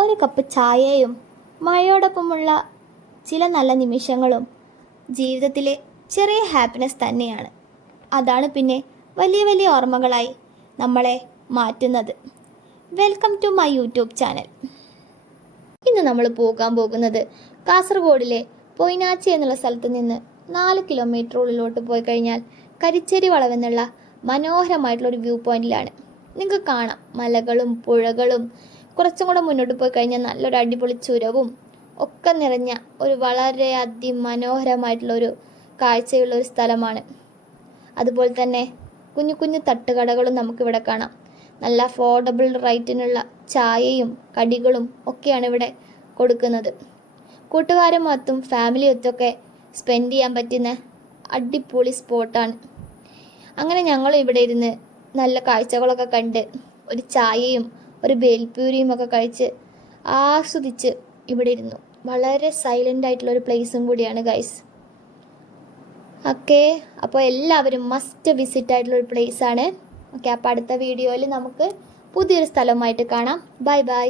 ഒരു കപ്പ് ചായയും മഴയോടൊപ്പമുള്ള ചില നല്ല നിമിഷങ്ങളും ജീവിതത്തിലെ ചെറിയ ഹാപ്പിനെസ് തന്നെയാണ്. അതാണ് പിന്നെ വലിയ വലിയ ഓർമ്മകളായി നമ്മളെ മാറ്റുന്നത്. Welcome to my YouTube channel. ഇന്ന് നമ്മൾ പോകാൻ പോകുന്നത് കാസർഗോഡിലെ പൊയ്നാച്ചി എന്നുള്ള സ്ഥലത്ത് നിന്ന് 4 കിലോമീറ്റർ ഉള്ളിലോട്ട് പോയി കഴിഞ്ഞാൽ കരിച്ചേരി വളവെന്നുള്ള മനോഹരമായിട്ടുള്ളൊരു വ്യൂ പോയിന്റിലാണ്. നിങ്ങൾക്ക് കാണാം മലകളും പുഴകളും, കുറച്ചും കൂടെ മുന്നോട്ട് പോയി കഴിഞ്ഞാൽ നല്ലൊരു അടിപൊളി ചുരവും ഒക്കെ നിറഞ്ഞ ഒരു വളരെ അതിമനോഹരമായിട്ടുള്ളൊരു കാഴ്ചയുള്ളൊരു സ്ഥലമാണ്. അതുപോലെ തന്നെ കുഞ്ഞു കുഞ്ഞു തട്ടുകടകളും നമുക്കിവിടെ കാണാം. നല്ല അഫോർഡബിൾ റേറ്റിനുള്ള ചായയും കടികളും ഒക്കെയാണ് ഇവിടെ കൊടുക്കുന്നത്. കൂട്ടുകാരുമൊത്തും ഫാമിലിയൊത്തൊക്കെ സ്പെൻഡ് ചെയ്യാൻ പറ്റുന്ന അടിപൊളി സ്പോട്ടാണ്. അങ്ങനെ ഞങ്ങൾ ഇവിടെ ഇരുന്ന് നല്ല കാഴ്ചകളൊക്കെ കണ്ട് ഒരു ചായയും ഒരു ബേൽപൂരിയും ഒക്കെ കഴിച്ച് ആസ്വദിച്ച് ഇവിടെ ഇരുന്നു. വളരെ സൈലൻ്റ് ആയിട്ടുള്ളൊരു പ്ലേസും കൂടിയാണ് ഗൈസ്. ഓക്കെ, അപ്പോൾ എല്ലാവരും മസ്റ്റ് വിസിറ്റ് ആയിട്ടുള്ളൊരു പ്ലേസാണ്. ഓക്കെ, അപ്പോൾ അടുത്ത വീഡിയോയിൽ നമുക്ക് പുതിയൊരു സ്ഥലമായിട്ട് കാണാം. Bye bye.